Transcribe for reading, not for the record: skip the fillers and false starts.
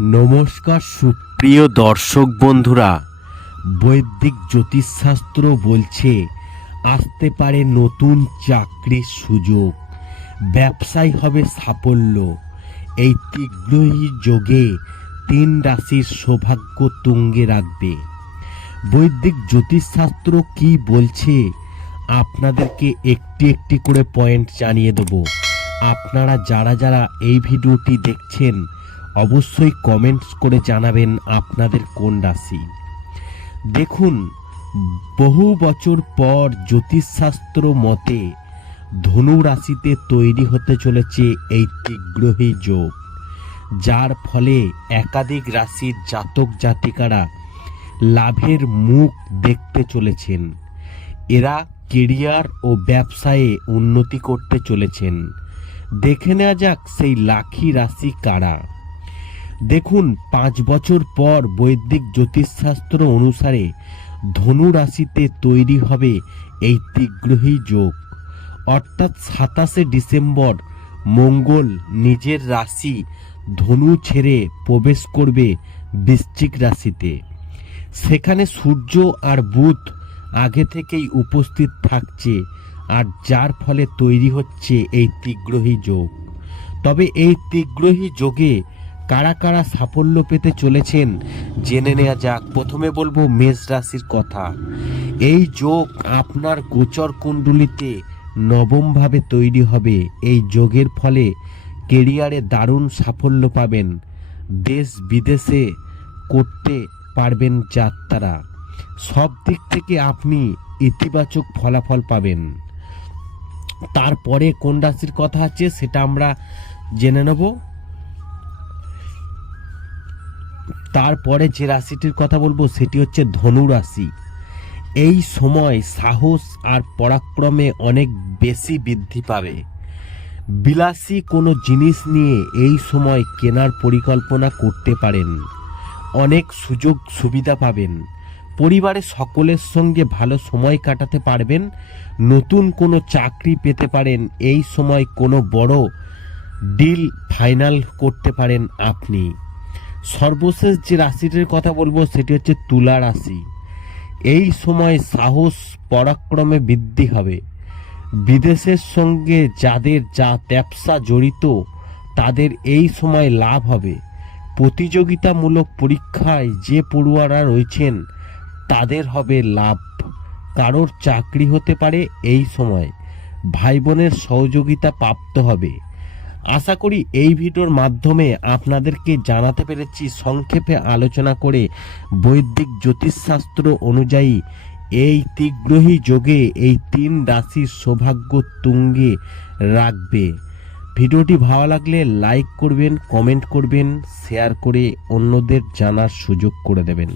নমস্কার সুপ্রিয় দর্শক বন্ধুরা, বৈদিক জ্যোতিষশাস্ত্র বলছে আসতে পারে নতুন চাকরির সুযোগ, ব্যবসায় হবে সাফল্য। এই তীব্রই যোগে 3 রাশির সৌভাগ্য তুঙ্গে রাখবে। বৈদিক জ্যোতিষশাস্ত্র কি বলছে আপনাদেরকে একটি একটি করে পয়েন্ট জানিয়ে দেব। আপনারা যারা এই ভিডিওটি দেখছেন অবশ্যই কমেন্টস করে জানাবেন আপনাদের কোন রাশি। দেখুন, বহু বছর পর জ্যোতিষশাস্ত্র মতে ধনু রাশিতে তৈরি হতে চলেছে এই তীব্রহী যোগ, যার ফলে একাধিক রাশির জাতক জাতিকারা লাভের মুখ দেখতে চলেছেন। এরা কেরিয়ার ও ব্যবসায়ে উন্নতি করতে চলেছেন। দেখে নেওয়া যাক সেই লাকি রাশি কারা। দেখুন, 5 বছর পর বৈদিক জ্যোতিষশাস্ত্র অনুসারে ধনু রাশিতে তৈরি হবে এই তীব্রহী যোগ, অর্থাৎ 27শে ডিসেম্বর মঙ্গল নিজের রাশি ধনু ছেড়ে প্রবেশ করবে বৃশ্চিক রাশিতে। সেখানে সূর্য আর বুধ আগে থেকেই উপস্থিত থাকছে, আর যার ফলে তৈরি হচ্ছে এই তীব্রহী যোগ। তবে এই তীব্রহী যোগে কারা কারা সাফল্য পেতে চলেছেন জেনে নেওয়া যাক। প্রথমে বলবো মেষ রাশির কথা। এই যোগ আপনার গোচর কুণ্ডলিতে নবমভাবে তৈরি হবে। এই যোগের ফলে কেরিয়ারে দারুণ সাফল্য পাবেন, দেশ বিদেশে করতে পারবেন যাত্রা। সব দিক থেকে আপনি ইতিবাচক ফলাফল পাবেন। তারপরে কোন রাশির কথা আছে সেটা আমরা জেনে নেব। তারপরে যে রাশিটির কথা বলবো সেটি হচ্ছে ধনু রাশি। এই সময় সাহস আর পরাক্রমে অনেক বেশি বৃদ্ধি পাবে। বিলাসী কোনো জিনিস নিয়ে এই সময় কেনার পরিকল্পনা করতে পারেন। অনেক সুযোগ সুবিধা পাবেন। পরিবারের সকলের সঙ্গে ভালো সময় কাটাতে পারবেন। নতুন কোনো চাকরি পেতে পারেন। এই সময় কোনো বড় ডিল ফাইনাল করতে পারেন আপনি। সর্বশেষ যে রাশিটির কথা বলবো সেটি হচ্ছে তুলা রাশি। এই সময় সাহস পরাক্রমে বৃদ্ধি হবে। বিদেশের সঙ্গে যাদের ব্যবসা জড়িত তাদের এই সময় লাভ হবে। প্রতিযোগিতামূলক পরীক্ষায় যে পড়ুয়ারা রয়েছেন তাদের হবে লাভ। কারোর চাকরি হতে পারে এই সময়। ভাই বোনের সহযোগিতা প্রাপ্ত হবে। আশা করি এই ভিডিওর মাধ্যমে আপনাদেরকে জানাতে পেরেছি সংক্ষেপে আলোচনা করে বৈদিক জ্যোতিষশাস্ত্র অনুযায়ী এই তীব্রহী যোগে এই 3 রাশির সৌভাগ্য তুঙ্গে রাখবে। ভিডিওটি ভালো লাগলে লাইক করবেন, কমেন্ট করবেন, শেয়ার করে অন্যদের জানার সুযোগ করে দেবেন।